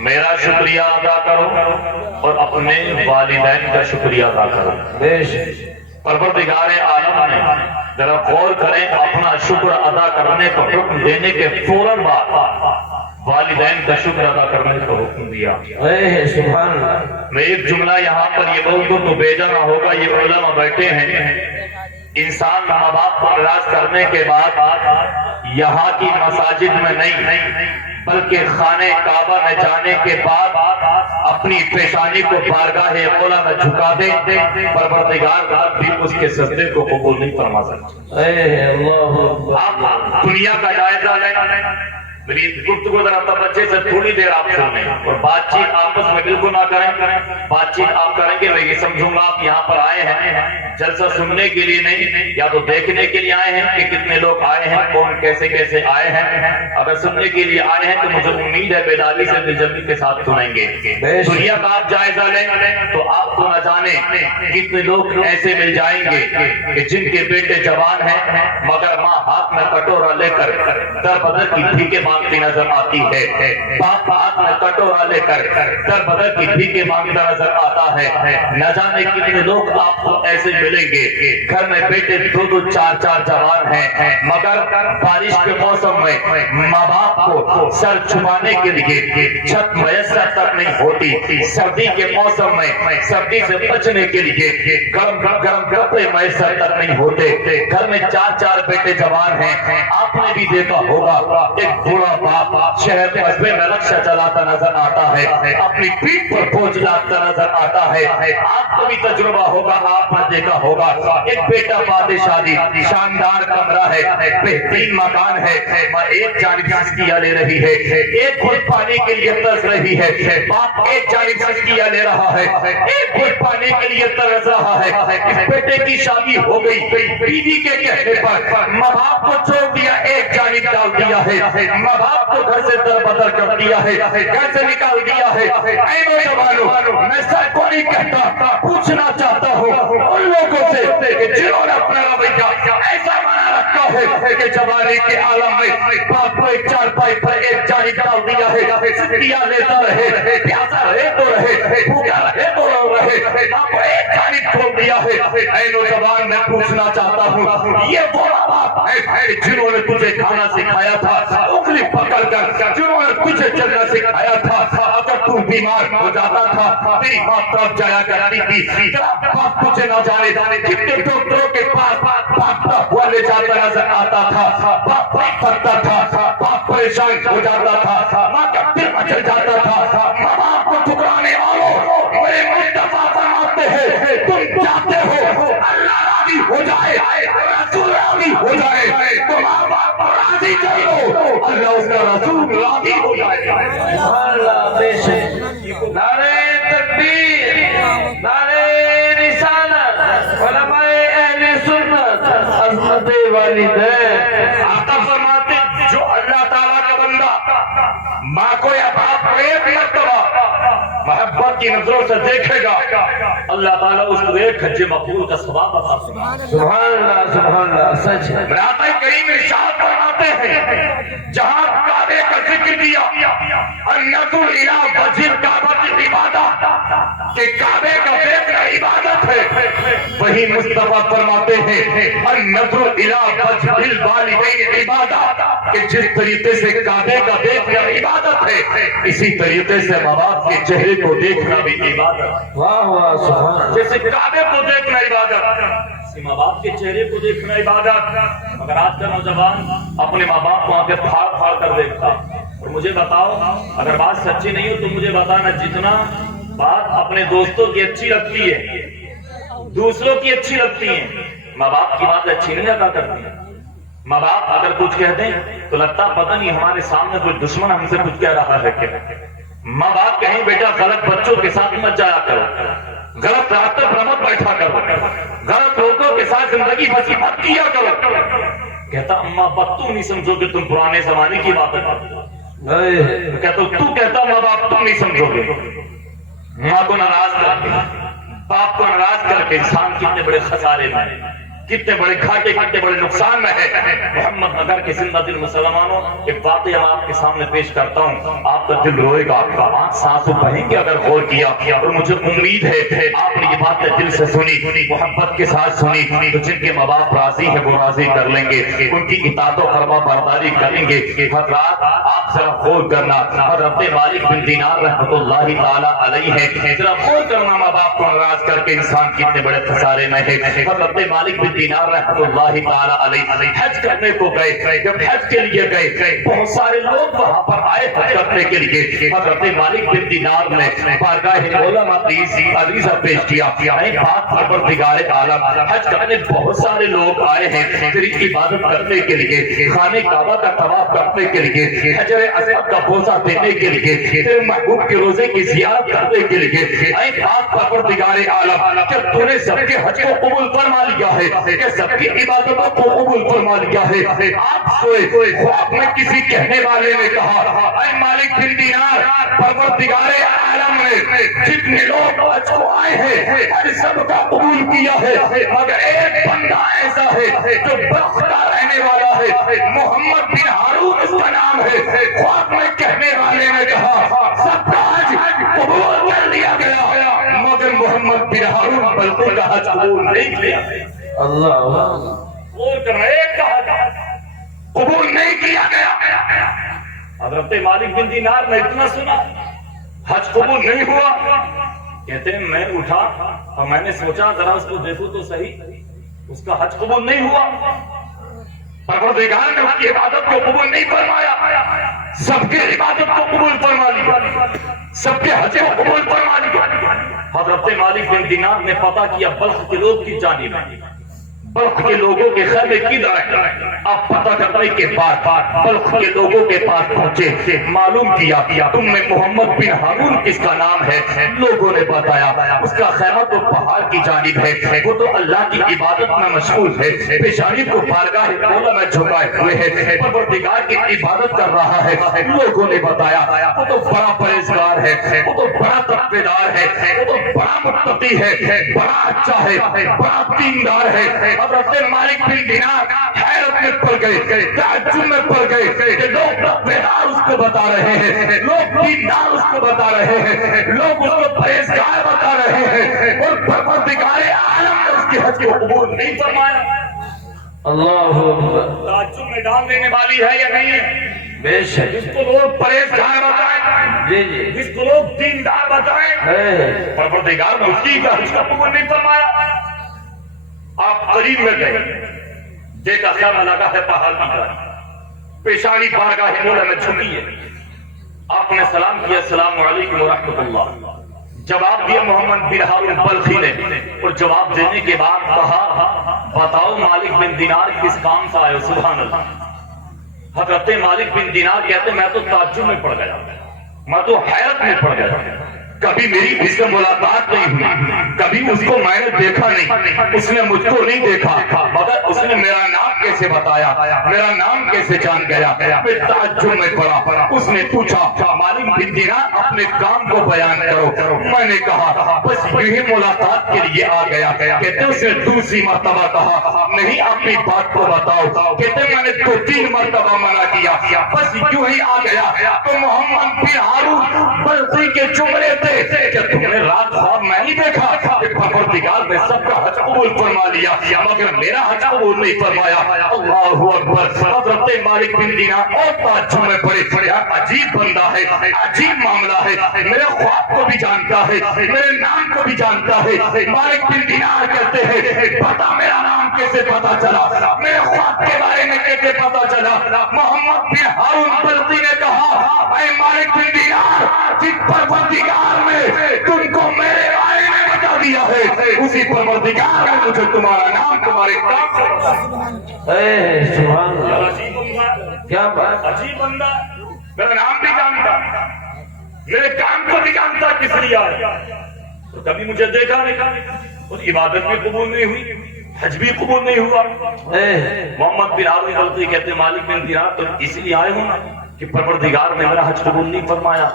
میرا شکریہ ادا کرو اور اپنے والدین کا شکریہ ادا کرو. پروردگار عالم نے ذرا غور کریں، اپنا شکر ادا کرنے کا حکم دینے کے فوراً بعد والدین کا شکر ادا کرنے کا حکم دیا. سبحان اللہ. میں ایک جملہ یہاں پر یہ بول دوں تو بیجا نہ ہوگا، یہ علماء بیٹھے ہیں. انسان ماں باپ کو ناراض کرنے کے بعد یہاں کی مساجد میں نہیں بلکہ خانہ کعبہ میں جانے کے بعد اپنی پیشانی کو بارگاہ مولا میں جھکا دے، پروردگار بھی اس کے سجدے کو قبول نہیں فرما سکتا. آپ دنیا کا جائزہ لیں، میری گفتگو ذرا توجہ سے تھوڑی دیر آپ سنیں اور بات چیت آپس میں بالکل نہ کریں. بات چیت آپ کریں گے میں یہ سمجھوں گا آپ یہاں پر آئے ہیں جلسہ سننے کے لیے نہیں، یا تو دیکھنے کے لیے آئے ہیں کہ کتنے لوگ آئے ہیں، کون کیسے کیسے آئے ہیں. اگر سننے کے لیے آئے ہیں تو مجھے امید ہے بیداری سے دلجمعی کے ساتھ سنیں گے. دنیا کا آپ جائزہ لیں تو آپ کو نہ جانے کتنے لوگ ایسے مل جائیں گے کہ جن کے بیٹے جوان ہیں مگر ماں ہاتھ میں کٹورا لے کر در بدر کی بھیکیں مانگتی نظر آتی ہے. باپ ہاتھ میں کٹورا لے کر در بدر کی بھیکیں مانگتا نظر آتا ہے. نہ جانے کتنے لوگ آپ کو ایسے ملیں گے گھر میں بیٹے دو دو چار چار جوان ہیں مگر بارش کے موسم میں ماں باپ کو سر چھپانے کے لیے چھت میسر تک نہیں ہوتی. سردی کے موسم میں سردی سے بچنے کے لیے گرم گرم کپڑے میسر تک نہیں ہوتے. گھر میں چار چار بیٹے جوان ہیں. آپ نے بھی دیکھا ہوگا ایک بوڑھا باپ شہر قصبے میں رکشہ چلاتا نظر آتا ہے، اپنی پیٹھ پر بوجھ لاتا نظر آتا ہے. آپ کو بھی تجربہ ہوگا، آپ نے دیکھا ہوگا ایک بیٹا باد شادی شاندار کمرہ ہے، بہترین مکان ہے، ماں ایک جانب سسکیاں لے رہی ہے، ایک گھٹ پانی کے لیے ترس رہی ہے. باپ ایک جانب سسکیاں لے رہا ہے، ایک گھٹ پانی کے لیے ترس رہا ہے. اس بیٹے کی شادی ہو گئی، بیوی کے کہنے پر ماں باپ کو چھوڑ دیا، ایک جانب ڈال دیا ہے. ماں باپ کو گھر سے در بدر کر دیا ہے، گھر سے نکال دیا ہے. اے نوجوانوں، میں سب کو نہیں کہتا، پوچھنا چاہتا ہوں ان لوگوں سے کہ جنہوں نے اپنا رویہ ایسا بنا رکھا ہے کہ جوانی کے عالم میں باپ کو ایک چارپائی پر ایک جانب ڈال دیا ہے، سکیاں لیتا رہے، پیاسا رہے تو رہے، بھوکا رہے تو رہے، باپ کو ایک جانب چھوڑ دیا ہے. اے نوجوان، میں پوچھنا چاہتا ہوں یہ وہ باپ ہے جنہوں نے تجھے کھانا سکھایا تھا انگلی پکڑ کر، جنہوں نے تجھے چلنا سکھایا تھا. اگر تو بیمار ہو جاتا تھا تیری ماں طرف جایا کرتی تھی، باپ تجھے نہ جانے کتنے ڈاکٹروں کے پاس بھاگتا ہوا لے جاتا نظر آتا تھا. باپ تھکتا تھا، باپ پریشان ہو جاتا تھا، ماں کا دل مچل جاتا تھا. ماں باپ کو ٹھکرانے والوں میرے مصطفیٰ فرماتے ہیں تم چاہتے ہو اللہ راضی ہو جائے، رسول راضی ہو جائے تو ماں باپ کو راضی کر لو، اللہ اس کا رسول راضی ہو جائے. اللہ بے شک. نعرہ تکبیر، نعرہ رسالت، علماء اہل سنت، عظمت والدین. آقا فرماتے جو اللہ تعالیٰ کا بندہ ماں کو یا باپ کو ایک مرتبہ محبت کی نظروں سے دیکھے گا اللہ تعالیٰ اس کو ایک حج مقبول کا ثواب عطا فرمائے گا. سبحان اللہ، سبحان اللہ. سچ ہے. آقا کریم ارشاد فرماتے ہیں جہاں کعبے کا ذکر دیا، النظر الی وجہ الکعبہ کی عبادت، کہ کعبے کا دیکھنا عبادت ہے، وہی مصطفیٰ فرماتے ہیں النظر الی وجہ الوالدین عبادت، کہ جس طریقے سے کعبے کا دیکھنا عبادت ہے اسی طریقے سے ماں باپ کے چہرے کو دیکھنا بھی عبادت ہے. واہ واہ، سبحان اللہ. جیسے کعبے کو دیکھنا عبادت، ماں باپ کے چہرے کو دیکھنا عبادت. مگر آج کا نوجوان اپنے ماں باپ کو آنکھیں پھاڑ پھاڑ کر دیکھتا. اور مجھے بتاؤ اگر بات سچی نہیں ہو تو مجھے بتانا، جتنا بات اپنے دوستوں کی اچھی لگتی ہے، دوسروں کی اچھی لگتی ہے، ماں باپ کی بات اچھی نہیں ادا کرتی ہے. ماں باپ اگر کچھ کہتے ہیں تو لگتا پتہ نہیں ہمارے سامنے کوئی دشمن ہم سے کچھ کہہ رہا ہے. ماں باپ کہیں بیٹا غلط بچوں کے ساتھ مت جایا کرو، غلط راستے پر مت بیٹھا کرو، غلط لوگوں کے ساتھ زندگی بسی مت کیا کرو. کہتا اماں باپ تم نہیں سمجھو گے، تم پرانے زمانے کی باتیں کرتے ہو. کہتا تو کہتا ماں باپ تم نہیں سمجھو گے. ماں کو ناراض کر کے، باپ کو ناراض کر کے انسان کتنے بڑے خسارے میں، کتنے بڑے گھاٹے کتنے بڑے نقصان میں ہے۔ محمد نگر کے زندہ دل مسلمانوں ایک واقعہ میں آپ کے سامنے پیش کرتا ہوں، آپ کا دل روئے گا، آنکھ سانسوں بہیں گے اگر غور کیا، اور مجھے امید ہے آپ نے یہ باتیں دل سے سنی، محبت کے ساتھ سنی، تو جن کے ماں باپ راضی ہیں وہ راضی کر لیں گے، ان کی اطاعت و فرما برداری کریں گے۔ حضرات آپ ذرا غور کرنا، حضرت مالک بن دینار رحمۃ اللہ تعالیٰ علیہ ہے، ذرا غور کرنا ماں باپ کو ناراض کر کے انسان کتنے بڑے خسارے میں ہے۔ حضرت مالک بن دینار رحمۃ اللہ تعالیٰ علیہ حج کرنے کو گئے، جب حج کے لیے گئے بہت سارے لوگ وہاں پر آئے حج کرنے کے لیے۔ حضرت مالک بن دینار نے بارگاہ مولا عزیزہ پیش کیا، اے پاک پروردگار عالم، حج کرنے بہت سارے لوگ آئے ہیں تیری عبادت کرنے کے لیے، خانہ کعبہ کا طواف کرنے کے لیے، حجر اسود کا بوسہ دینے کے لیے، تیرے محبوب کے روزے کی زیارت کرنے کے لیے، اے پاک پروردگار عالم، کیا تو نے سب کے حج کو قبول فرما لیا ہے؟ کیا سب کی عبادتوں کو قبول فرما لیا ہے؟ آپ سوئے خواب میں کسی کہنے والے نے کہا، اے مالک بن دینار، پروردگار عالم نے جتنے لوگ حج کو آئے ہیں حج سب کا قبول کیا ہے، مگر ایک بندہ ایسا ہے جو بخت کا رہنے والا ہے، محمد بن ہارون اس کا نام ہے۔ خواب میں کہنے والے نے کہا سب کا حج قبول کر لیا گیا، مگر محمد بن ہارون بلکہ کا حج قبول نہیں کیا گیا۔ اللہ قبول کرنا ایک کا حج قبول نہیں کیا گیا۔ حضرت مالک بن دینار نے اتنا سنا، حج قبول نہیں ہوا، کہتے ہیں میں اٹھا اور میں نے سوچا ذرا اس کو دیکھو تو صحیح، اس کا حج قبول نہیں ہوا، پروردگار نے اس کی عبادت کو قبول نہیں فرمایا، سب کے عبادت کو قبول فرما لیا، سب کے حج کو قبول فرما لیا۔ حضرت مالک بن دینار نے پتا کیا بلخ کے لوگ کی جانب ہیں، بلخ کے لوگوں کے خیمے کدھر ہیں؟ آپ پتہ کرنے کے بعد بلخ کے لوگوں کے پاس پہنچے، معلوم کیا تم میں محمد بن ہارون کس کا نام ہے؟ لوگوں نے بتایا اس کا خیمہ تو پہاڑ کی جانب ہے، وہ تو اللہ کی عبادت میں مشغول ہے، پیشانی کو بارگاہ مولا میں جھکائے ہوئے ہے، پروردگار کی عبادت کر رہا ہے۔ لوگوں نے بتایا وہ تو بڑا پرہیزگار ہے، وہ تو بڑا تقوی دار ہے، وہ تو بڑا متقی ہے، بڑا اچھا ہے، بڑا دیندار ہے۔ حضرت مالک بن دینار حیرت میں پڑ گئے، تعجب میں پڑ گئے کہ لوگ تقویدار اس کو بتا رہے ہیں، لوگ دیندار اس کو بتا رہے ہیں، لوگ اس کو پرہیزگار بتا رہے ہیں، اور پروردگار عالم نے اس کے حج کو قبول نہیں فرمایا۔ اللہ تعجب میں ڈال دینے والی ہے یا نہیں ہے؟ بے شک، جس کو لوگ پرہیزگار بتائیں، جی جی جس کو لوگ دیندار بتائیں، ہے، پروردگار نے اس کی حج کو قبول نہیں فرمایا۔ آپ قریب میں گئے، دیکھا خیمہ لگا ہے پہاڑ کی طرح، پیشانی بارگاہ مولا میں جھکی ہے، آپ نے سلام کیا السلام علیکم ورحمۃ اللہ، جواب دیا محمد بن ہارون بلخی نے، اور جواب دینے کے بعد کہا بتاؤ مالک بن دینار کس کام سے آئے؟ سبحان اللہ۔ حضرت مالک بن دینار کہتے میں تو تعجب میں پڑ گیا، میں تو حیرت میں پڑ گیا، کبھی میری اس سے ملاقات نہیں ہوئی، کبھی اس کو میں نے دیکھا نہیں، اس نے مجھ کو نہیں دیکھا، مگر اس نے میرا نام کیسے بتایا، میرا نام کیسے جان گیا؟ میں تعجب میں پڑا۔ اس نے پوچھا مالک بن دینار اپنے کام کو بیان کرو، میں نے کہا بس یہی ملاقات کے لیے آ گیا۔ کہتے اس نے دوسری مرتبہ کہا نہیں اپنی بات کو بتاؤ، کہتے میں نے 2-3 مرتبہ منع کیا، بس یوں ہی آ گیا تو محمد بن ہارون بلخی کے جملے تھے کہ تم نے رات خواب میں نہیں دیکھا کہ پروردگار نے سب کا حج قبول فرما لیا، مگر میرا حج قبول نہیں فرمایا۔ اللہ اکبر۔ حضرت مالک بن دینار اور تعجب میں پڑے، عجیب بندہ ہے، عجیب معاملہ ہے، میرے خواب کو بھی جانتا ہے، میرے نام کو بھی جانتا ہے۔ مالک بن دینار کہتے ہیں پتا میرا نام کیسے پتا چلا، میرے خواب کے بارے میں کیسے پتا چلا؟ محمد بن ہارون بلخی نے کہا اے مالک بن دینار، جس پروردگار تم کو میرے بارے میں بتا دیا ہے، اسی پروردگار نے مجھے تمہارا نام تمہارے کام اے سبحان اللہ، عجیب بندہ، کیا بات، عجیب بندہ، میرا نام بھی جانتا، میرے کام کو بھی جانتا کس لیے آیا، تو کبھی مجھے دیکھا نہیں، اس عبادت بھی قبول نہیں ہوئی، حج بھی قبول نہیں ہوا۔ محمد بن ہارون بلخی کہتے مالک بن دینار تم اس لیے آئے ہو نا کہ پروردگار نے میرا حج قبول نہیں فرمایا؟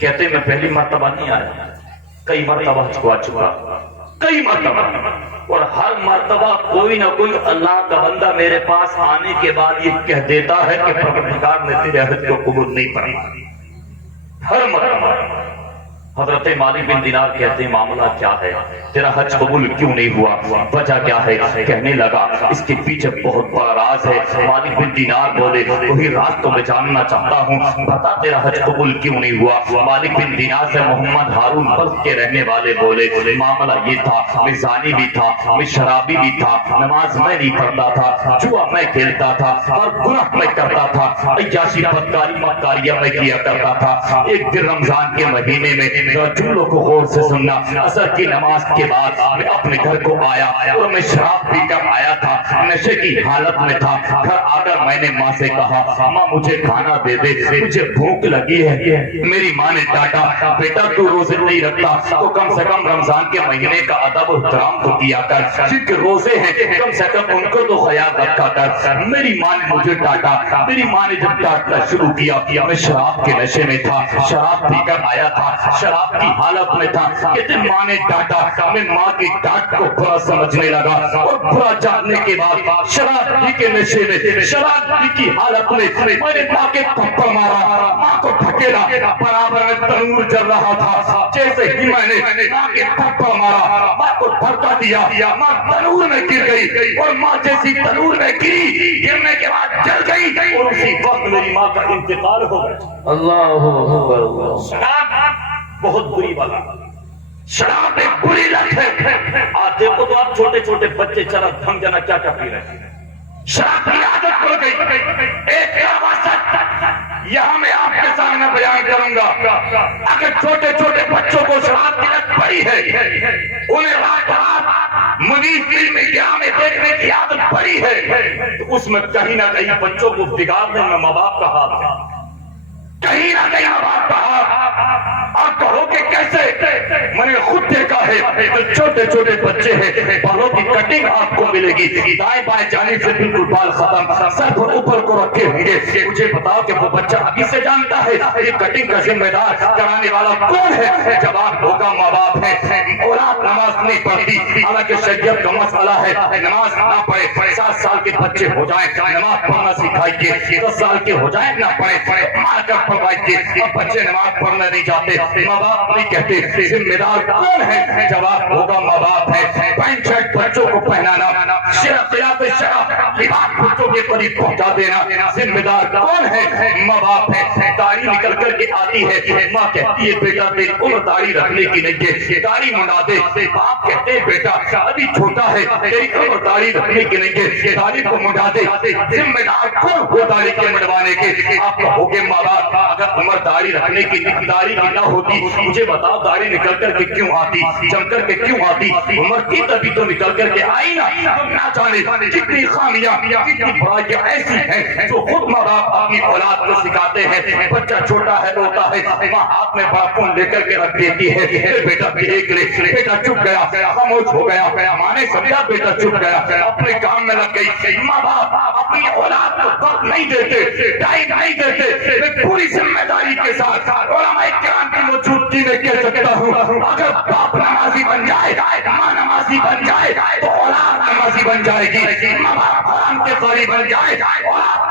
کہتے میں پہلی مرتبہ نہیں آیا، کئی مرتبہ حج کو آ چکا، کئی مرتبہ، اور ہر مرتبہ کوئی نہ کوئی اللہ کا بندہ میرے پاس آنے کے بعد یہ کہہ دیتا ہے کہ پروردگار نے تیرے حج کو قبول نہیں فرمایا۔ ہر مرتبہ حضرت مالک بن دینار کہتے ہیں معاملہ کیا ہے، تیرا حج قبول کیوں نہیں ہوا، وجہ کیا ہے؟ کہنے لگا اس کے پیچھے بہت بڑا راز ہے۔ مالک بن دینار بولے وہی راز تو میں جاننا چاہتا ہوں، بتا تیرا حج قبول کیوں نہیں ہوا؟ مالک بن دینار سے محمد ہارون بلخ کے رہنے والے بولے معاملہ یہ تھا، میں زانی بھی تھا، میں شرابی بھی تھا، نماز میں نہیں پڑھتا تھا، جوا میں کھیلتا تھا اور گناہ میں کرتا تھا، عیاشی بدکاری مکاریاں میں کیا کرتا تھا۔ ایک دن رمضان کے مہینے میں جملوں کو غور سے سننا، عصر کی نماز کے بعد میں اپنے گھر کو آیا اور میں شراب پی کر آیا تھا، نشے کی حالت میں تھا۔ گھر آ کر میں نے ماں سے کہا ماں مجھے کھانا دے دے، مجھے بھوک لگی ہے۔ میری ماں نے ڈانٹا بیٹا تو روزے نہیں رکھتا تو کم سے کم رمضان کے مہینے کا ادب و احترام تو کیا کر، جن کے روزے ہیں کم سے کم ان کو تو خیال رکھا کر۔ میری ماں نے مجھے ڈانٹا، میری ماں نے جب ڈانٹنا شروع کیا میں شراب کے نشے میں تھا، شراب پی کر آیا تھا، شراب کی حالت میں تھا۔ کہتے ماں نے ڈانٹا، میں ماں کی ڈانٹ کو برا سمجھنے لگا اور برا جاننے کے بعد شراب پی کے نشے میں، شراب پی کی حالت میں میں نے ماں کے تھپڑ مارا، ماں کو ڈھکیلا، برابر میں تنور جل رہا تھا، جیسے ہی میں نے ماں کے تھپڑ مارا ماں کو دھکا دیا، ماں تنور میں گر گئی اور ماں جیسی تنور میں گری، گرنے کے بعد جل گئی اور اسی وقت میری ماں کا انتقال ہو گیا۔ اللہ اکبر۔ شراب بہت بری بلا، شراب ایک بری لت ہے۔ آج دیکھو تو آپ چھوٹے چھوٹے بچے چرا تھم جانا کیا کیا پی رہے ہیں، شراب کی عادت پڑ گئی۔ ایک یہاں میں آپ کے سامنے بیان کروں گا، اگر چھوٹے چھوٹے بچوں کو شراب کی لت پڑی ہے، انہیں رات رات منیف فلم میں دیکھنے کی عادت پڑی ہے، تو اس میں کہیں نہ کہیں بچوں کو بگاڑنے میں ماں باپ کا ہاتھ ہے، کہیں نہ کہیں ماں باپ کا ہاتھ۔ آپ کہو کہ کیسے؟ میں نے خود دیکھا ہے جو چھوٹے چھوٹے بچے ہیں بالوں کی کٹنگ آپ کو ملے گی، دائیں بائیں جانب سے بالکل بال ختم، سر پر اوپر کو رکھے ہوں گے۔ مجھے بتاؤ کہ وہ بچہ ابھی سے جانتا ہے یہ کٹنگ کا ذمہ دار کرانے والا کون ہے؟ جواب ہوگا ماں باپ ہے۔ اولاد نماز نہیں پڑھتی، حالانکہ شریعت کا مسئلہ ہے نماز نہ پڑھے، 7 سال کے بچے ہو جائیں نماز پڑھنا سکھائیے، 10 سال کے ہو جائیں نہ پڑھے، مار کر پڑھوائیے۔ اب بچے نماز پڑھنا نہیں جاتے، ماں باپ نہیں کہتے، ذمہ دار کون ہے؟ جواب ہوگا ماں باپ ہے۔ پینٹ شرٹ بچوں کو پہنانا، شراب لباس بچوں کے قریب پہنچا دینا، ذمہ دار کون ہے؟ ماں باپ ہے۔ داڑھی نکل کر کے آتی ہے، ماں کہتی ہے بیٹا تیری عمر داڑھی رکھنے کی نہیں ہے، داڑھی منڈا دے۔ باپ کہتے ہیں بیٹا ابھی چھوٹا ہے، تیری عمر داڑھی رکھنے کی نہیں ہے، داڑھی کو منڈا دے۔ ذمہ دار کون ہو داڑھی کے منڈوانے کے؟ آپ کہو گے ماں باپ۔ اگر عمر داڑھی رکھنے کی داڑھی کی نہ ہوتی، مجھے بتاؤ داڑھی نکل کر کے کیوں آتی، جم کر کے کیوں آتی؟ عمر کی تبھی تو نکل کر کے آئی نا۔ نہ جانے کتنی خامیاں کتنی برائیاں ایسی ہیں جو خود ماں باپ اپنی اولاد کو سکھاتے ہیں۔ بچہ چھوٹا ہے روتا ہے، ماں ہاتھ میں بڑا فون لے کر کے رکھ دیتی ہے، بیٹا دیکھ لے، بیٹا چپ گیا، خاموش ہو گیا، ماں نے سمجھا بیٹا چپ گیا، اپنے کام میں لگ گئی۔ ماں باپ اپنی اولاد کو وقت نہیں دیتے، ٹائم نہیں دیتے۔ میں پوری ذمہ داری کے ساتھ علماء کرام کی موجودگی میں کہہ سکتا ہوں اگر باپ نمازی بن جائے، ماں نمازی بن جائے تو اولاد نمازی بن جائے گی۔ ماں باپ قرآن کے قاری بن جائے، اولاد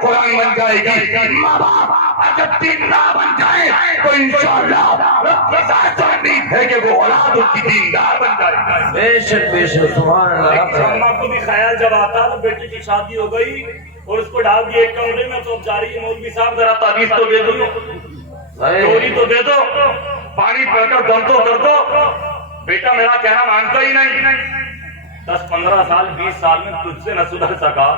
قرآن بن جائے گی۔ ماں باپ اگر دیندار بن جائے تو انشاءاللہ رب کی ذات سے امید ہے کہ وہ اولاد ان کی دیندار بن جائے گی۔ بے شک بے شک، سبحان اللہ۔ اماں کو بھی خیال جب آتا تو بیٹے کی شادی ہو گئی اور اس کو ڈال دی ایک کمرے میں، تو اب جا رہی ہے مولوی صاحب ذرا تعویذ تو دے دو، چوری تو دے دو، پانی پڑ کر دم تو کر دو۔ بیٹا میرا کہنا مانتا ہی نہیں، 10 15 سال 20 سال میں تجھ سے نہ سدھر سکا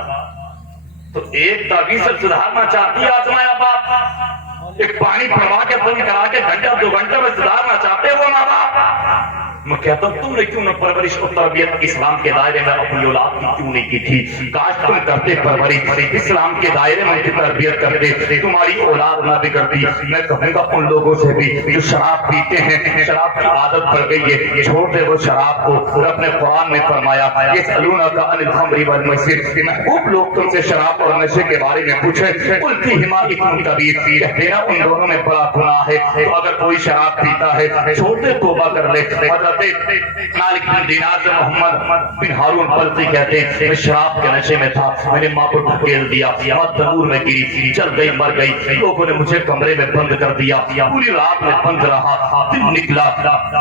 تو ایک تعویذ سے سدھارنا چاہتی ہے آزمایا باپ، ایک پانی پڑوا کے بند کرا کے گھنٹہ 2 گھنٹے میں سدھارنا چاہتے وہ ماں باپ۔ میں کہتا ہوں تم نے کیوں نہ پرورش اور تربیت اسلام کے دائرے میں اپنی اولاد کی کیوں نہیں کی تھی؟ کاش تم کرتے پرورش اسلام کے دائرے میں ان کی تربیت کرتے، تمہاری اولاد نہ بگڑتی۔ میں کہوں گا ان لوگوں سے بھی جو شراب پیتے ہیں، شراب کی عادت پڑ گئی ہے، چھوڑ دے وہ شراب کو۔ اور اپنے قرآن نے فرمایا یسألونک عن الخمر والمیسر، محبوب لوگ تم سے شراب اور نشے کے بارے میں پوچھے، قل فیہما اثم کبیر، کہتے نا ان دونوں میں بڑا گناہ ہے۔ تو اگر کوئی شراب پیتا ہے چھوڑ دے، توبہ کر لے۔ حضرت حضرت مالک بن دینار سے محمد بن ہارون بلخی کہتے ہیں میں شراب کے نشے میں تھا، میں نے ماں کو ڈھکیل دیا، ماں تنور میں گری، جل گئی، مر گئی، لوگوں نے مجھے کمرے میں بند کر دیا، پوری رات میں بند رہا، دن نکلا،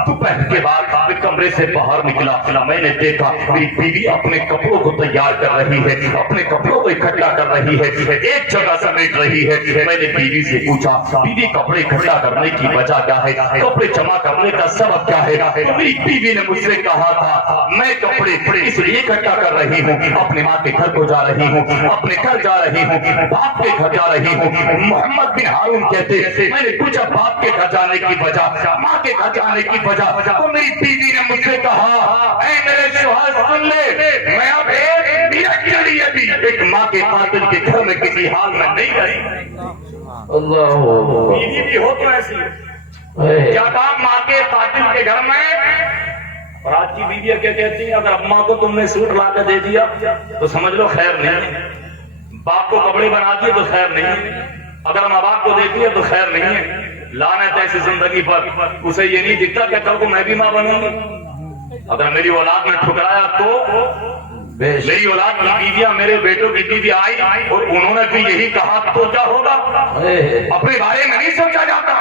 دوپہر کے بعد میں کمرے سے باہر نکلا، میں نے دیکھا میری بیوی اپنے کپڑوں کو تیار کر رہی ہے، اپنے کپڑوں کو اکٹھا کر رہی ہے، ایک جگہ سمیٹ رہی ہے۔ میں نے بیوی سے پوچھا بیوی کپڑے اکٹھا کرنے کی وجہ کیا ہے، کپڑے جمع کرنے کا سبب کیا ہے؟ تو میری بیوی نے مجھ سے کہا تھا میں کپڑے اس لیے اکٹھا کر رہی ہوں، اپنے ماں کے گھر کو جا رہی ہوں، اپنے گھر جا رہی ہوں، باپ کے گھر جا رہی ہوں۔ محمد بن ہارون کہتے میں نے پوچھا باپ کے گھر جانے کی وجہ، ماں کے گھر جانے کی وجہ، تو میری بیوی نے مجھ سے کہا اے میرے شوہر سن لے، میں اب ایک منٹ کے لیے بھی ایک ماں کے قاتل کے گھر میں کسی حال میں نہیں رہی۔ اللہ بیوی بھی ہو تو ایسی ہے، جب آپ ماں کے قاتل کے گھر میں، اور آج کی بیویاں کیا کہتی ہیں، اگر اماں کو تم نے سوٹ لا کے دے دیا تو سمجھ لو خیر نہیں ہے، باپ کو کپڑے بنا دیے تو خیر نہیں ہے، اگر ماں باپ کو دیتی ہے تو خیر نہیں ہے۔ لعنت ایسی زندگی پر، اسے یہ نہیں دکھتا کہ کل کو میں بھی ماں بنوں گی، اگر میری اولاد میں ٹھکرایا تو میری اولاد کی بیویاں میرے بیٹوں کی بیوی آئی اور انہوں نے بھی یہی کہا تو کیا ہوگا؟ اپنے بارے میں نہیں سوچا جاتا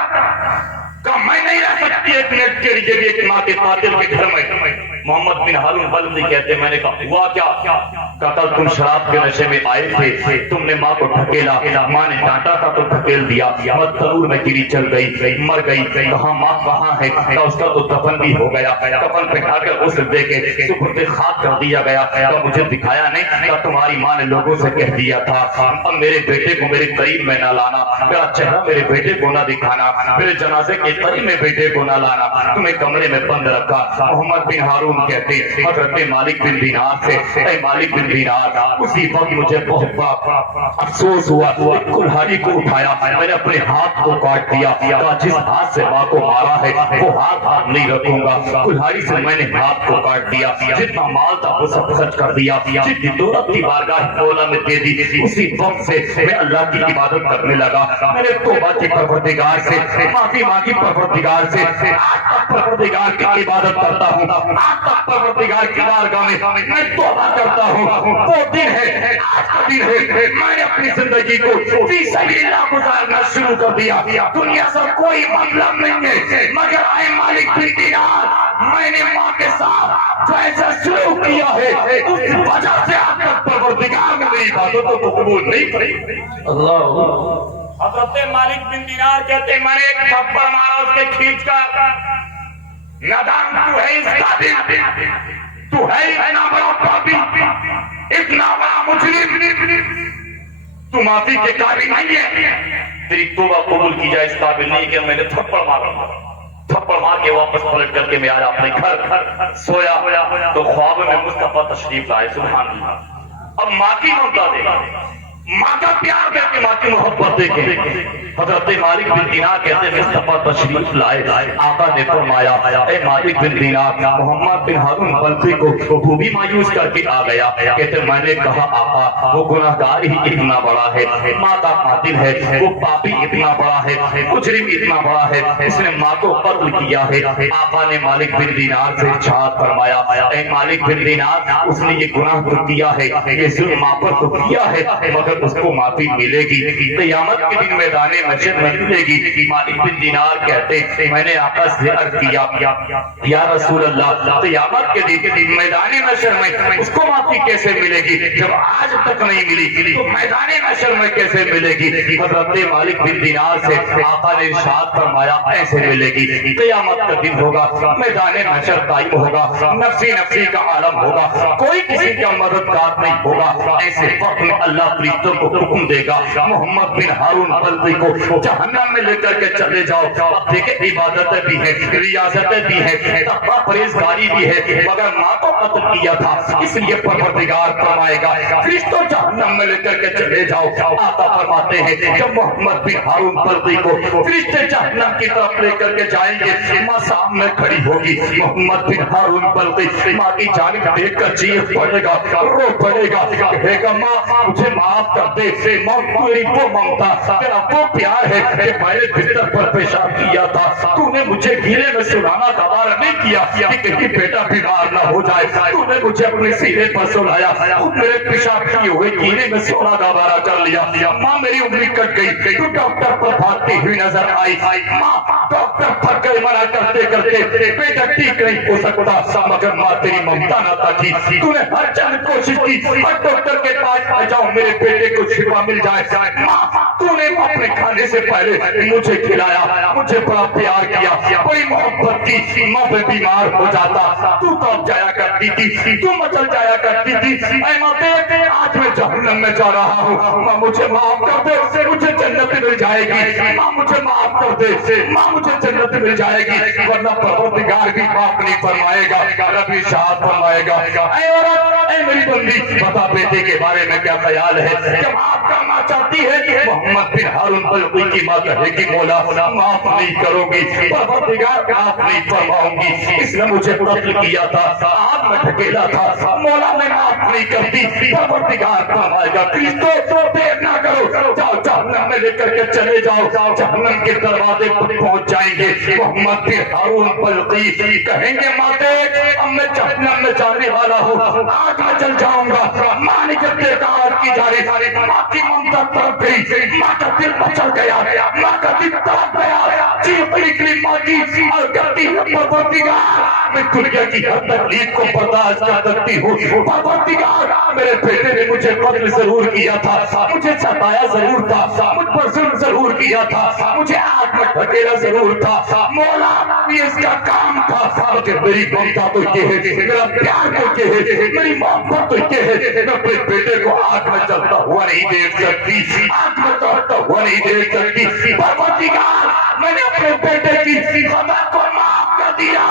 کہ میں نہیں رہ سکتی ایک منٹ کے لیے بھی ایک ماں کے قاتل کے گھر میں۔ محمد بن ہارون بلخی کہتے میں نے کہا ہوا کیا؟ کل تم شراب کے نشے میں آئے تھے، تم نے ماں کو ڈھکیلا، ماں نے ڈانٹا تھا تو ڈھکیل دیا، ماں تنور میں گری، چل گئی، مر گئی، کہاں ماں کہاں ہے؟ کہا اس کا تو دفن بھی ہو گیا، کفن پہنا کر اس دے کے سپرد خاک کر دیا گیا، کہا مجھے دکھایا نہیں، کہا تمہاری ماں نے لوگوں سے کہہ دیا تھا اب میرے بیٹے کو میرے قریب میں نہ لانا، میرا چہرہ میرے بیٹے کو نہ دکھانا، میرے جنازے کے قریب میں بیٹے کو نہ لانا، تمہیں کمرے میں بند رکھا۔ محمد بن ہارون کہتے حضرت مالک بن دینار سے اے مالک بن دینار، اسی وقت مجھے بہت بڑا افسوس ہوا، ایک کلہاڑی کو اٹھایا، میں نے اپنے ہاتھ کو کاٹ دیا، کہا جس ہاتھ سے ماں کو مارا ہے وہ ہاتھ نہیں رکھوں گا، کلہاڑی سے میں نے ہاتھ کو کاٹ دیا، جتنا مال تھا وہ سب خرچ کر دیا، جتنی دولت کی بارگاہ مولا میں دے دی، اسی وقت سے میں اللہ کی عبادت کرنے لگا، میں نے توبہ کی پروردگار سے معافی مانگی، پروردگار سے آج تک پروردگار کی عبادت کرتا ہوں، آج تک پروردگار کی بارگاہ میں میں توبہ کرتا ہوں۔ وہ دن ہے، آج کا دن ہے، میں نے اپنی زندگی کو فی سبیل اللہ گزارنا شروع کر دیا، دنیا سے کوئی مطلب نہیں ہے مگر اے مالک بن دینار، میں نے ماں کے ساتھ جو ایسا شروع کیا ہے اس وجہ سے آج تک پروردگار نے میری عبادتوں کو قبول نہیں کی۔ اللہ حضرت مالک بن دینار کہتے میں نے ایک تھپڑ مارا اس کے کھینچ کر، نادان تو ہے اس قابل، تو ہے اتنا بڑا پاپی، اتنا بڑا مجرم، تو معافی کے قابل نہیں ہے، تیری توبہ قبول کی جائے اس قابل نہیں کہ میں نے تھپڑ مارا، تھپڑ مار کے واپس پلٹ کر کے میں آیا اپنے گھر سویا تو خواب میں مصطفیٰ تشریف لائے، سبحان اللہ۔ اب ماں کی ممتا دے، ماں کا پیار دے کے، ماں کی محبت دے کے حضرت مالک بن دینار کہتے ہیں مصطفیٰ تشریف لائے، آقا نے فرمایا اے مالک بن دینار، محمد بن ہارون بلخی کو وہ بھی مایوس کر کے آ گیا، کہتے میں نے کہا آقا وہ گناہگار ہی اتنا بڑا ہے، ماں کا قاتل ہے، وہ پاپی اتنا بڑا ہے، مجرم اتنا بڑا ہے، اس نے ماں کو قتل کیا ہے۔ آقا نے مالک بن دینار سے ارشاد فرمایا اے مالک بن دینار، اس نے یہ گناہ تو کیا ہے، یہ ظلم ماں پر تو کیا ہے، مگر اس کو معافی ملے گی، قیامت کے دن میدان محشر میں ملے گی۔ مالک بن دینار کہتے میں نے آقا سے عرض کیا یا رسول اللہ قیامت کے دن میدان محشر میں اس کو معافی کیسے ملے گی جب آج تک نہیں ملی، تو میدان محشر میں کیسے ملے گی؟ حضرت مالک بن دینار سے آقا نے ارشاد فرمایا ایسے ملے گی، قیامت کا دن ہوگا، میدان محشر قائم ہوگا، نفسی نفسی کا عالم ہوگا، کوئی کسی کا مددگار نہیں ہوگا، ایسے وقت میں اللہ فرشتوں کو حکم دے گا محمد بن ہارون بلخی کو جہنم میں لے کر کے چلے جاؤ۔ اب دیکھیں عبادتیں بھی ہیں، ریاستیں بھی ہیں، تقویٰ پرہیزگاری بھی ہے، مگر ماں کو قتل کیا تھا، اس لیے پروردگار فرمائے گا فرشتوں جہنم میں لے کر کے چلے جاؤ۔ آقا فرماتے ہیں جب محمد بن ہارون بلخی کو فرشتے جہنم کی طرف لے کر کے جائیں گے، ماں سامنے کھڑی ہوگی، محمد بن ہارون بلخی ماں کی جانب دیکھ کر چیخ پڑے گا، رو پڑے گا، کہے گا ماں مجھے معاف کر دے، ماں تیری وہ ممتا، تیرا وہ پیار ہے کہ میں نے بستر پر پیشاب کیا تھا، تو نے مجھے گیلے میں سلانا گوارا نہیں کیا کہ کہیں بیٹا بیمار نہ ہو جائے، تو نے مجھے اپنے سینے پر سلایا، خود میرے پیشاب کیے ہوئے گیلے میں سونا گوارا کر لیا۔ ماں میری انگلی کٹ گئی، تو ڈاکٹر پر بھاگتی ہوئی نظر آئی، ماں ڈاکٹر تھک گئے منع کرتے کرتے، بیٹا ٹھیک نہیں ہو سکتا، مگر ماں تیری ممتا نہ تھی، تو نے ہر جان کوشش کی ہر ڈاکٹر کے پاس لے جاؤ میرے بیٹے کو شفا مل جائے، ماں تو نے اپنے کھانے سے پہلے مجھے کھلایا، مجھے بڑا پیار کیا، بڑی محبت کی، ماں میں بیمار ہو جاتا تو اب جایا کرتی تھی، تو مچل جایا کرتی تھی، اے ماں دیکھ آج میں جہنم میں جا رہا ہوں، ماں مجھے معاف کر دے، مجھے جنت مل جائے گی، ماں مجھے معاف کر دے، ماں مجھے جنت مل جائے گی، ورنہ پروردگار بھی معاف نہیں فرمائے گا، رب ارشاد فرمائے گا اے عورت، اے میری بندی بتا بیٹے کے بارے میں کیا خیال ہے، جب معاف کرنا چاہتی ہے محمد بن ہارون بلخی کی ماں کہے گی مولا معاف نہیں کرو گی، پروردگار معاف نہیں فرماؤں گی، اس نے مجھے قتل کیا تھا، آگ میں ڈھکیلا تھا، مولا میں معاف نہیں کرتی، پروردگار فرمائے گا فرشتوں دیر نہ کرو، جاؤ جہنم میں لے کر کے چلے جاؤ، جہنم کے دروازے پر پہنچ جائیں گے، محمد بن ہارون بلخی کہیں گے ماں دیکھ اب میں جہنم میں جانے والا ہوں، آج میں چل جاؤں گا، ماں نے جب دیکھا آج کی جاری ماں کی ممتا طرف گئی، ماں کا دل مچل گیا، ماں کا دل تڑپ گیا، چیخ نکلی ماں کی اور کہتی ہے پروردگار میں دنیا کی ہر تکلیف کو برداشت کر سکتی ہوں، پروردگار میرے بیٹے نے مجھے قتل ضرور کیا تھا، مجھے ستایا ضرور تھا، مجھ پر ظلم ضرور کیا تھا، مجھے آگ میں ڈھکیلا ضرور تھا، مولا یہ اس کا کام تھا، مگر میری ممتا تو یہ ہے، میرا پیار تو یہ ہے، میری محبت تو یہ ہے، میں اپنے بیٹے کو آگ میں چلتا ہوا نہیں دیکھ سکتی، آگ میں چلتا ہوا نہیں دیکھ سکتی، پروردگار میں نے اپنے بیٹے کی خطا کو معاف کر دیا،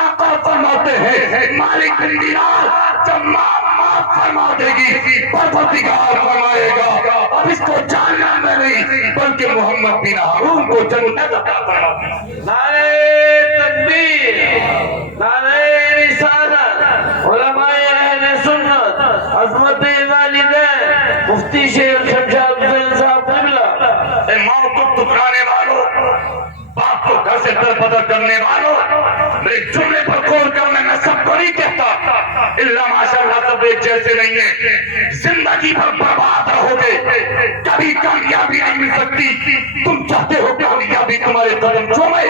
آقا فرماتے ہیں مالک بن دینار جب معاف فرما دے گی، پروردگار فرمائے گا اب اس کو جاننا میں نہیں بلکہ محمد بن ہارون کو جنت عطا فرما دی۔ نعرہ تکبیر، نعرہ رسالت، علماء اہل سنت، عظمت والدین، مفتی شیخ شمشاد حسین صاحب قبلہ، اے ماں کو ٹکرانے والوں، باپ کو گھر سے در بدر کرنے والوں، میرے جملے پر غور کرنے میں سب کو نہیں کہتا، اللہ ماشاءاللہ سب ایک جیسے نہیں ہیں، زندگی بھر برباد رہو گے، کبھی کامیابی نہیں مل سکتی، تم چاہتے ہو کامیابی تمہارے قدم چومے،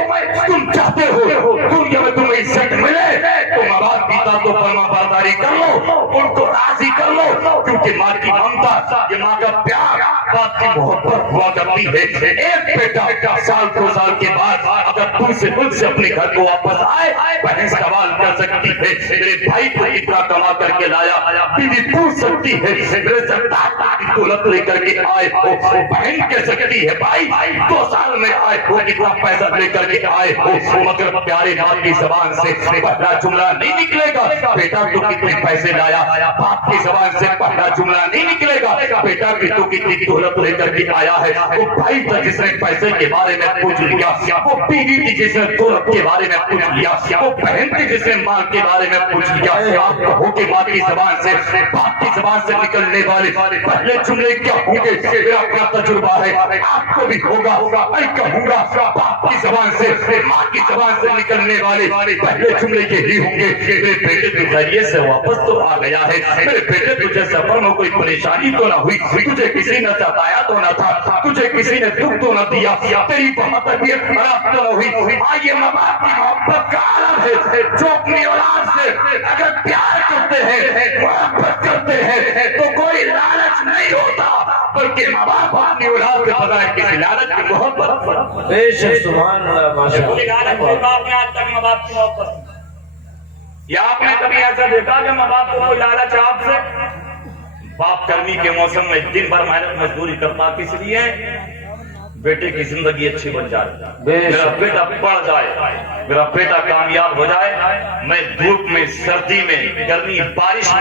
تم چاہتے ہو دنیا میں تمہیں عزت ملے تو ماں باپ پیتا تو فرما برداری کر لو، ان کو راضی کر لو، کیونکہ ماں کی ممتا، یہ ماں کا پیار، باپ کی محبت ہوا کرتی ہے، ایک بیٹا سال دو سال کے بعد اگر تم سے مجھ سے اپنے گھر کو واپس آئے بہن سوال کر سکتی ہے میرے بھائی کو اتنا کما کر کے لایا، بیوی پوچھ سکتی ہے میرے سردار کی دولت لے کر کے آئے ہو، بہن کہہ سکتی ہے بھائی 2 سال میں آئے ہو اتنا پیسہ لے کر کے آئے ہو، مگر پیارے باپ کی زبان سے پہلا جملہ نہیں نکلے گا بیٹا تو کتنے پیسے لایا، باپ کی زبان سے پہلا جملہ نہیں نکلے گا بیٹا کہ تو کتنی دولت لے کر کے آیا ہے، وہ بھائی تھا جس نے پیسے کے بارے میں پوچھ لیا، وہ بیوی تھی جس نے دولت کے بارے میں پوچھ لیا، وہ بہن تھی جس نے مال کے بارے میں پوچھ لیا، آپ کہو کہ ماں کی زبان سے باپ کی زبان سے نکلنے والے پہلے جملے کیا ہوں گے، میرا اپنا تجربہ ہے آپ کو بھی ہوگا، میں کہوں گا باپ کی زبان سے ماں کی زبان سے نکلنے والے پہلے جملے یہی ہوں گے، میرے بیٹے تو خیریت سے واپس تو آ گیا ہے، میرے بیٹے تجھے سفر میں کوئی پریشانی تو نہ ہوئی، تجھے کسی نے ستایا تو نہ تھا، تجھے کسی نے دکھ تو نہ دیا، تیری بہت طبیعت خراب تو نہ ہوئی، آئیے ماں باپ کی محبت کا عالم ہے جو اپنی اولاد سے اگر پیار کرتے ہیں محبت کرتے ہیں تو کوئی لالچ نہیں ہوتا، بلکہ ماں باپ اپنی اولاد کے بغیر کسی لالچ کی محبت، بے شک سبحان اللہ ماشاء کوئی اللہ۔ لالچ کوئی باپ نے آج تک ماں باپ کی محبت، یا آپ نے کبھی ایسا دیکھا کہ ماں باپ کو کوئی لالچ آپ سے؟ باپ گرمی کے موسم میں دن بھر محنت مزدوری کرتا کس لیے؟ بیٹے کی زندگی اچھی بن جائے، میرا بیٹا پڑھ جائے، میرا بیٹا کامیاب ہو جائے، میں دھوپ میں، سردی میں، گرمی بارش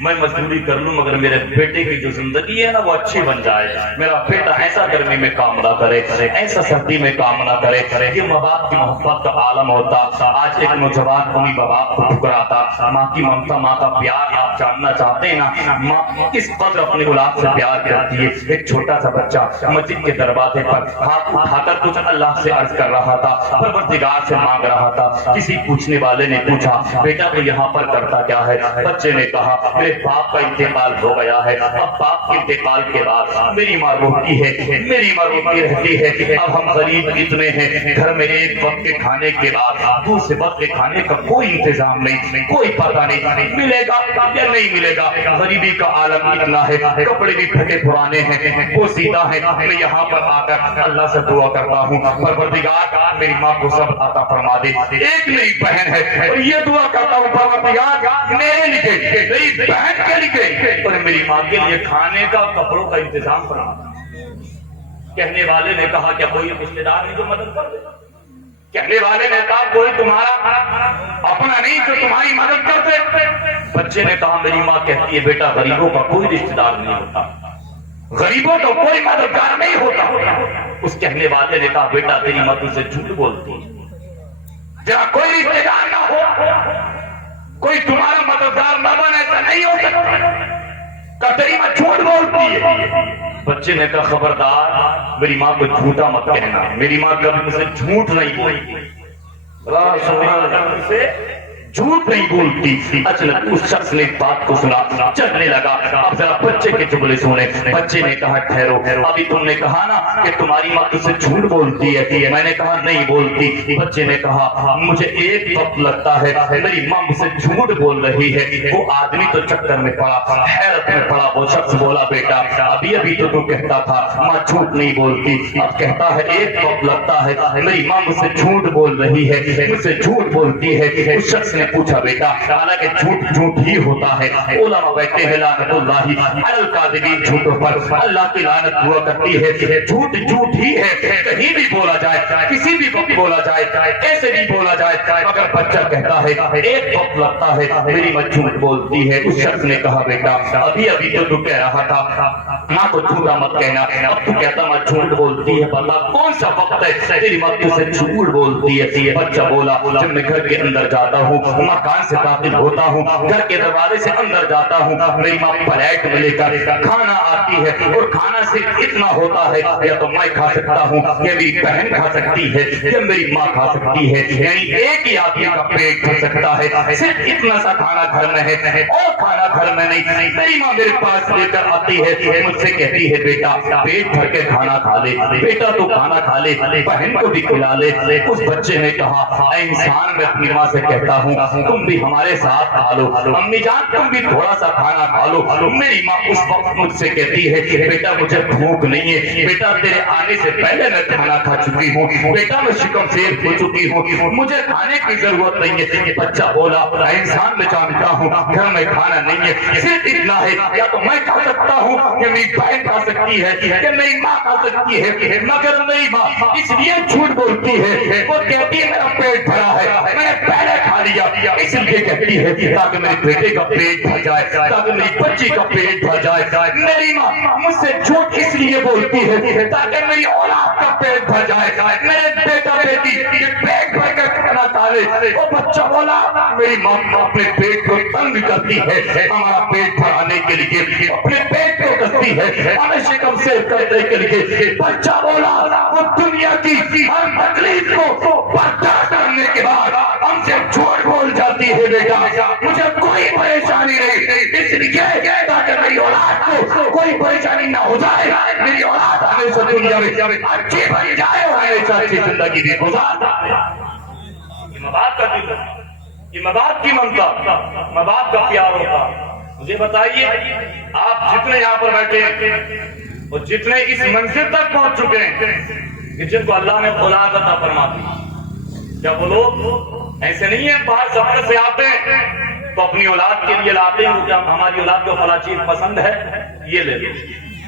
میں مزدوری کر لوں، مگر میرے بیٹے کی جو زندگی ہے نا وہ اچھی بن جائے، میرا بیٹا ایسا گرمی میں کام نہ کرے، ایسا سردی میں کام نہ کرے۔ یہ ماں باپ کی محبت کا عالم ہوتا۔ آج ایک نوجوان اپنی ماں باپ کو ٹھکراتا، ماں کی ممتا، ماں کا پیار آپ جاننا چاہتے ہیں نا، ماں کس قدر اپنی اولاد سے پیار کرتی ہے۔ ایک چھوٹا سا بچہ مسجد کے دروازے پر ہاتھ اٹھا کر کچھ اللہ سے عرض کر رہا تھا، پروردگار سے مانگ رہا تھا۔ کسی پوچھنے والے نے پوچھا، بیٹا تو یہاں پر کرتا کیا ہے؟ بچے نے کہا، میرے باپ کا انتقال ہو گیا ہے، اب باپ کے انتقال کے بعد میری ماں روتی ہے، میری ماں روتی رہتی ہے، اب ہم غریب اتنے ہیں، گھر میں ایک وقت کے کھانے کے بعد دوسرے وقت کے کھانے کا کوئی انتظام نہیں، کوئی پتہ نہیں ملے گا یا نہیں ملے گا۔ غریبی کا عالم اتنا ہے، کپڑے بھی پھٹے پرانے ہیں، وہ سیدھا ہے۔ میں یہاں پر آ کر اللہ سے دعا کرتا ہوں، پروردگار میری ماں کو سب عطا فرما دے۔ ایک میری بہن ہے اور یہ دعا کرتا ہوں، پروردگار میرے لیے، میری بہن کے لیے اور میری ماں کے لیے کھانے کا، کپڑوں کا انتظام فرما دے۔ کہنے والے نے کہا، کیا کوئی رشتے دار نہیں جو مدد کر دے؟ کہنے والے نے کہا، کوئی تمہارا اپنا نہیں جو تمہاری مدد کر دے؟ بچے نے کہا، میری ماں کہتی ہے، بیٹا غریبوں کا کوئی رشتے دار نہیں ہوتا، غریبوں کا کوئی مددگار نہیں ہوتا۔ اس کہنے والے نے کہا، بیٹا تیری ماں تجھ سے جھوٹ بولتی ہے، جہاں کوئی رشتے دار نہ ہو، کوئی تمہارا مددگار نہ بنے، ایسا نہیں ہو سکتا، کہ تیری ماں جھوٹ بولتی ہے۔ بچے نے کہا، خبردار میری ماں کو جھوٹا مت کہنا، میری ماں کبھی مجھ سے جھوٹ نہیں بولتی، جھوٹ نہیں بولتی۔ اچانک اس شخص نے بات کو سنا، چلنے لگا۔ اب ذرا بچے کے جملے سنے۔ بچے نے کہا، ٹھہرو، ابھی تم نے کہا نا کہ تمہاری ماں تجھ سے جھوٹ بولتی ہے، میں نے کہا نہیں بولتی۔ بچے نے کہا، مجھے ایک وقت لگتا ہے میری ماں مجھ سے جھوٹ بول رہی ہے۔ وہ آدمی تو چکر میں پڑا، حیرت میں پڑا۔ وہ شخص بولا، بیٹا ابھی تو کہتا تھا ماں جھوٹ نہیں بولتی، اب کہتا ہے ایک وقت لگتا ہے میری ماں مجھ سے جھوٹ بول رہی ہے، مجھ سے جھوٹ بولتی ہے۔ اس شخص نے پوچھا، بیٹا حالانکہ جھوٹ ہی ہوتا ہے، علماء کہتے ہیں لعنت اللہ علی الکاذبین، جھوٹوں پر اللہ کی لعنت ہوا کرتی ہے۔ جھوٹ ہی ہے، کہیں بھی بولا جائے، کسی بھی وقت بولا جائے، کیسے بھی بولا جائے، مگر بچہ کہتا ہے ایک وقت لگتا ہے میری ماں جھوٹ بولتی ہے۔ اس شخص نے کہا، بیٹا ابھی تو کہہ رہا تھا ماں کو جھوٹا مت کہنا، اب تو کہتا ماں جھوٹ بولتی ہے، بتا کون سا وقت ہے تیری ماں تجھ سے جھوٹ بولتی ہے؟ بچہ بولا، جب میں گھر کے اندر جاتا ہوں، مکان سے داخل ہوتا ہوں، گھر کے دروازے سے اندر جاتا ہوں، میری ماں پلیٹ میں لے کر کھانا آتی ہے، اور کھانا صرف اتنا ہوتا ہے یا تو میں کھا سکتا ہوں، یا میری بہن کھا سکتی ہے، یا میری ماں کھا سکتی ہے، یعنی ایک ہی آدمی کا پیٹ بھر سکتا ہے، صرف اتنا سا کھانا گھر میں ہے اور کھانا گھر میں نہیں۔ میری ماں میرے پاس لے کر آتی ہے، مجھ سے کہتی ہے، بیٹا پیٹ بھر کے کھانا کھا لے، بیٹا تو کھانا کھا لے، بہن کو بھی کھلا لے۔ اس بچے نے کہا، اے انسان، میں اپنی ماں سے کہتا ہوں تم بھی ہمارے ساتھ کھا لو، امی جان تم بھی تھوڑا سا کھانا کھا لو۔ میری ماں اس وقت مجھ سے کہتی ہے کہ بیٹا مجھے بھوک نہیں ہے، بیٹا تیرے آنے سے پہلے میں کھانا کھا چکی ہوں، بیٹا میں شکم سیر ہو چکی ہوں، مجھے کھانے کی ضرورت نہیں ہے۔ بچہ بولا، اے انسان میں جانتا ہوں گھر میں کھانا نہیں ہے، صرف اتنا ہے یا تو میں کھا سکتا ہوں کہ میری بہن کھا سکتی ہے کہ میری ماں کھا سکتی ہے، مگر میری ماں اس لیے جھوٹ بولتی ہے، وہ کہتی ہے میرا پیٹ بھرا ہے، میں نے پہلے کھا لیا، اس لیے کہتی ہے تاکہ میرے بیٹے کا پیٹ بھر جائے، تاکہ میری بچی کا پیٹ بھر جائے۔ میری ماں مجھ سے جھوٹ اس لیے بولتی ہے تاکہ میری اولاد کا پیٹ بھر جائے، میرے بیٹا بیٹی یہ پیٹ بھر کر کھانا کھا لے۔ وہ بچہ بولا، میری ماں اپنے پیٹ کو تنگ کرتی ہے، ہمارا پیٹ بھرانے کے لیے اپنے پیٹ کو کستی ہے، ہمیں شکم سے کرنے کے لیے۔ بچہ بولا، وہ دنیا کی ہر تکلیف کو برداشت کرنے کے بعد ہم سے جھوٹ بول جاتی ہے، بیٹا مجھے کوئی پریشانی نہیں، اس لیے تاکہ میری اولاد کو کوئی پریشانی نہ ہو جائے، میری اولاد ہمیشہ دنیا میں اچھی بن جائے اور ہمیشہ اچھی زندگی بھی گزار جائے۔ یہ ماں باپ کا دل، یہ ماں باپ کی ممتا، ماں باپ کا پیار ہوتا۔ مجھے بتائیے، آپ جتنے یہاں پر بیٹھے ہیں اور جتنے اس منزل تک پہنچ چکے ہیں کہ جن کو اللہ نے اولاد عطا فرما دی، کیا وہ لوگ ایسے نہیں ہیں باہر سفر سے آتے ہیں تو اپنی اولاد کے لیے لاتے ہیں کہ ہماری اولاد کو فلاں چیز پسند ہے یہ لے لو،